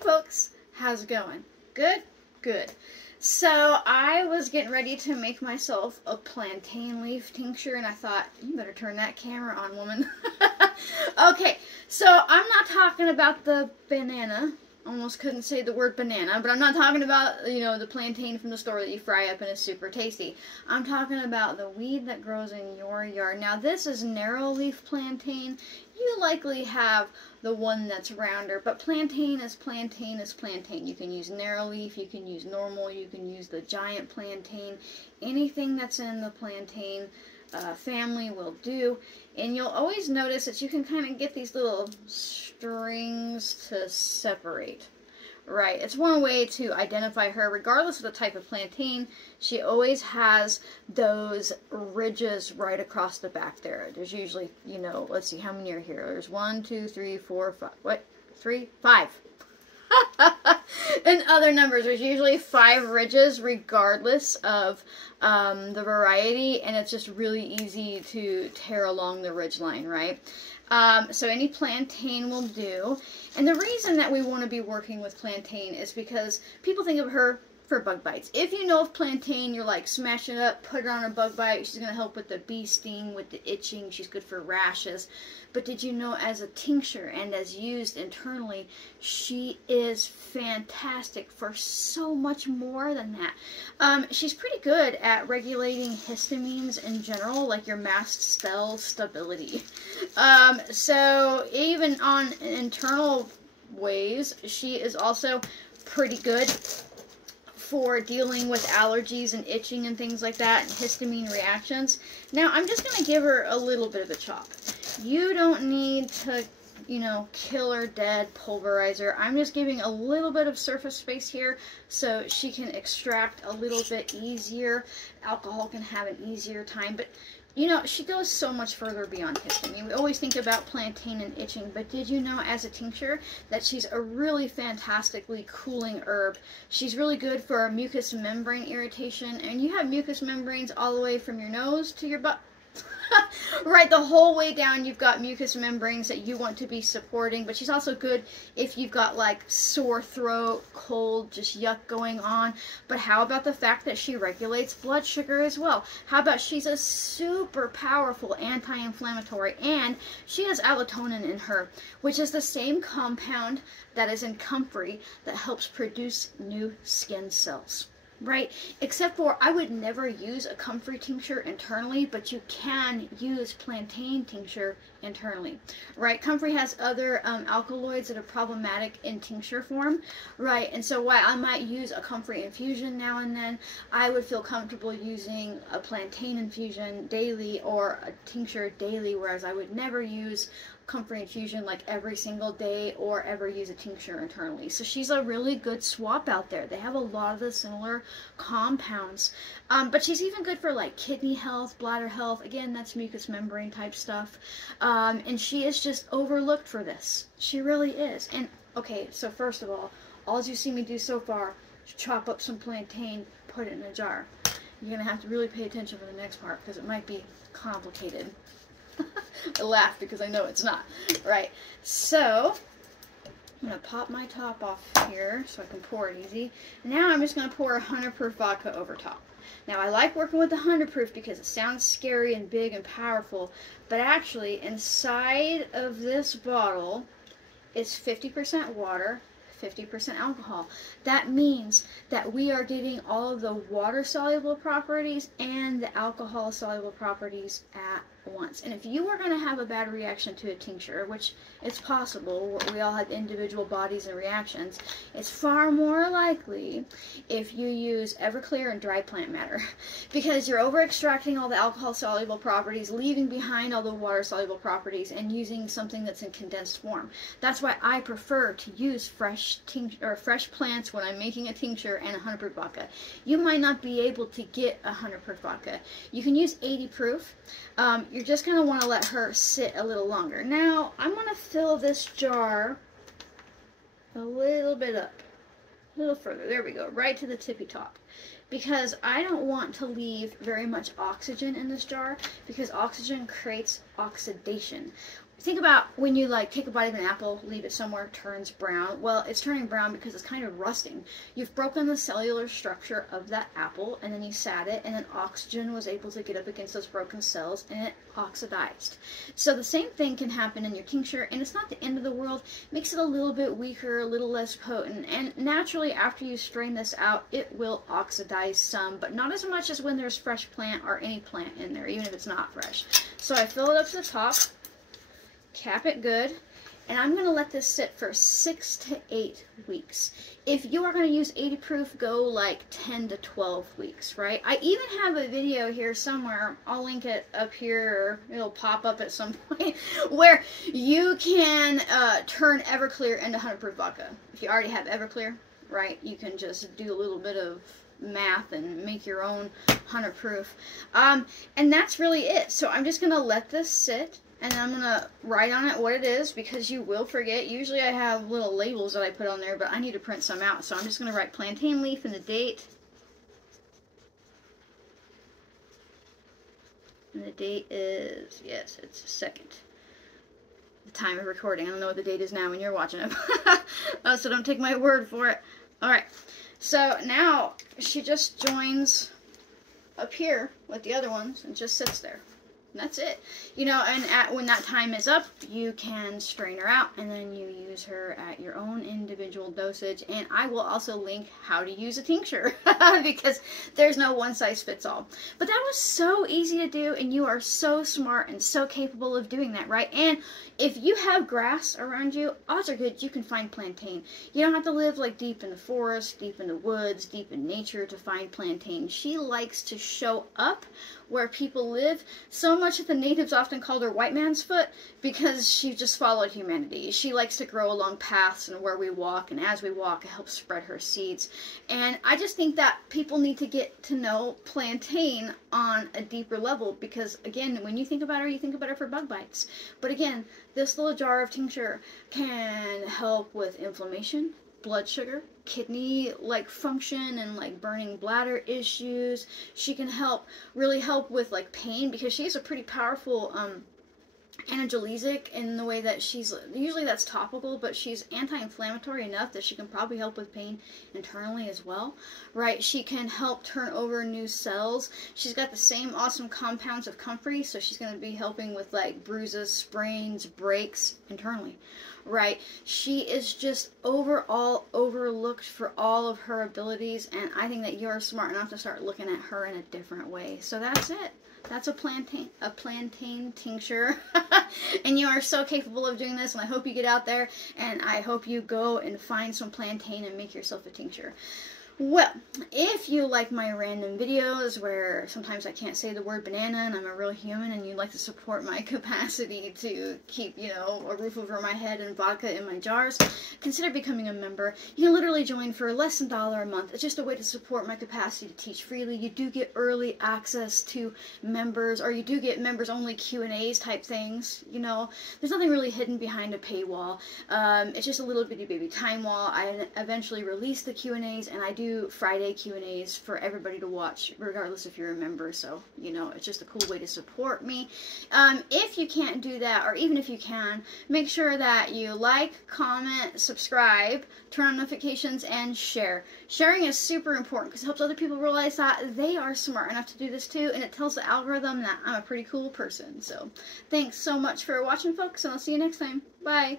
folks, how's it going? Good? Good. So I was getting ready to make myself a plantain leaf tincture, and I thought, you better turn that camera on, woman. Okay, so I'm not talking about the banana. Almost couldn't say the word banana, but I'm not talking about, you know, the plantain from the store that you fry up and is super tasty. I'm talking about the weed that grows in your yard. Now, this is narrow leaf plantain. You likely have the one that's rounder, but plantain is plantain is plantain. You can use narrow leaf, you can use normal, you can use the giant plantain. Anything that's in the plantain family will do. And you'll always notice that you can kind of get these little strings to separate. Right, it's one way to identify her. Regardless of the type of plantain, she always has those ridges right across the back there. There's usually, you know, let's see, how many are here? There's 1, 2, 3, 4, 5. What? 3? 5. In other numbers, there's usually 5 ridges regardless of the variety, and it's just really easy to tear along the ridge line, right? So any plantain will do. And the reason that we want to be working with plantain is because people think of her for bug bites. If you know of plantain, you're like, smash it up, put it on a bug bite. She's going to help with the bee sting, with the itching. She's good for rashes. But did you know, as a tincture and as used internally, she is fantastic for so much more than that. She's pretty good at regulating histamines in general, like your mast cell stability. So even on internal ways, she is also pretty good for dealing with allergies and itching and things like that, and histamine reactions. Now, I'm just going to give her a little bit of a chop. You don't need to, you know, kill her dead, pulverize her. I'm just giving a little bit of surface space here so she can extract a little bit easier. Alcohol can have an easier time, but you know, she goes so much further beyond histamine. We always think about plantain and itching, but did you know, as a tincture, that she's a really fantastically cooling herb? She's really good for mucous membrane irritation, and you have mucous membranes all the way from your nose to your butt. Right, the whole way down you've got mucous membranes that you want to be supporting, but she's also good if you've got like sore throat, cold, just yuck going on. But how about the fact that she regulates blood sugar as well? How about she's a super powerful anti-inflammatory, and she has allotonin in her, which is the same compound that is in comfrey that helps produce new skin cells. Right, except for I would never use a comfrey tincture internally, but you can use plantain tincture internally. Right, comfrey has other alkaloids that are problematic in tincture form. Right, and so while I might use a comfrey infusion now and then, I would feel comfortable using a plantain infusion daily or a tincture daily, whereas I would never use comfrey infusion like every single day or ever use a tincture internally. So she's a really good swap out there. They have a lot of the similar compounds, but she's even good for like kidney health, bladder health. Again, that's mucous membrane type stuff, and she is just overlooked for this. She really is. And okay, so first of all you see me do so far is chop up some plantain, put it in a jar. You're gonna have to really pay attention for the next part because it might be complicated. I laugh because I know it's not. Right, so I'm going to pop my top off here so I can pour it easy. Now I'm just going to pour 100 proof vodka over top. Now I like working with the 100 proof because it sounds scary and big and powerful, but actually inside of this bottle is 50% water, 50% alcohol. That means that we are getting all of the water-soluble properties and the alcohol-soluble properties at once. And if you were going to have a bad reaction to a tincture, which it's possible, we all have individual bodies and reactions, it's far more likely if you use Everclear and dry plant matter, because you're over extracting all the alcohol soluble properties, leaving behind all the water soluble properties, and using something that's in condensed form. That's why I prefer to use fresh plants when I'm making a tincture and 100 proof vodka. You might not be able to get 100 proof vodka. You can use 80 proof. You're just going to want to let her sit a little longer. Now, I'm going to fill this jar a little bit up, a little further. There we go, right to the tippy top. Because I don't want to leave very much oxygen in this jar, because oxygen creates oxidation. think about when you like take a bite of an apple, leave it somewhere, turns brown. Well, it's turning brown because it's kind of rusting. You've broken the cellular structure of that apple, and then you sat it, and then oxygen was able to get up against those broken cells, and it oxidized. So the same thing can happen in your tincture, and it's not the end of the world. It makes it a little bit weaker, a little less potent, and naturally after you strain this out, it will oxidize some, but not as much as when there's fresh plant or any plant in there, even if it's not fresh. So I fill it up to the top, cap it good, and I'm going to let this sit for 6 to 8 weeks. If you are going to use 80 proof, go like 10 to 12 weeks, right? I even have a video here somewhere, I'll link it up here, or it'll pop up at some point, where you can turn Everclear into 100 proof vodka. If you already have Everclear, right, you can just do a little bit of math and make your own 100 proof. And that's really it. So I'm just going to let this sit, and I'm going to write on it what it is, because you will forget. Usually I have little labels that I put on there, but I need to print some out. So I'm just going to write plantain leaf and the date. And the date is, yes, it's 2nd. The time of recording. I don't know what the date is now when you're watching it. So don't take my word for it. Alright. So now she just joins up here with the other ones and just sits there. And that's it. You know, and when that time is up, you can strain her out, and then you use her at your own individual dosage. And I will also link how to use a tincture, because there's no one size fits all. But that was so easy to do, and you are so smart and so capable of doing that, right? And if you have grass around you, odds are good you can find plantain. You don't have to live like deep in the forest, deep in the woods, deep in nature to find plantain. She likes to show up where people live, so much that the natives often called her white man's foot, because she just followed humanity. She likes to grow along paths and where we walk, and as we walk, it helps spread her seeds. And I just think that people need to get to know plantain on a deeper level, because again, when you think about her, you think about her for bug bites. But again, this little jar of tincture can help with inflammation, blood sugar, kidney like function, and like burning bladder issues. She can really help with like pain, because she's a pretty powerful analgesic in the way that she's, usually that's topical, but she's anti-inflammatory enough that she can probably help with pain internally as well, right? She can help turn over new cells. She's got the same awesome compounds of comfrey, so she's going to be helping with like bruises, sprains, breaks internally, right? She is just overall overlooked for all of her abilities, and I think that you're smart enough to start looking at her in a different way. So that's it. That's a plantain tincture. And you are so capable of doing this, and I hope you get out there, and I hope you go and find some plantain and make yourself a tincture. Well, if you like my random videos where sometimes I can't say the word banana and I'm a real human, and you'd like to support my capacity to keep, you know, a roof over my head and vodka in my jars, consider becoming a member. You can literally join for less than $1 a month. It's just a way to support my capacity to teach freely. You do get early access to members, or you do get members only Q&As type things. You know, there's nothing really hidden behind a paywall. It's just a little bitty baby time wall. I eventually release the Q&As, and I do Friday Q&As for everybody to watch, regardless if you're a member. So, you know, it's just a cool way to support me. If you can't do that, or even if you can, make sure that you like, comment, subscribe, turn on notifications, and share. Sharing is super important because it helps other people realize that they are smart enough to do this too, and it tells the algorithm that I'm a pretty cool person. So, thanks so much for watching, folks, and I'll see you next time. Bye!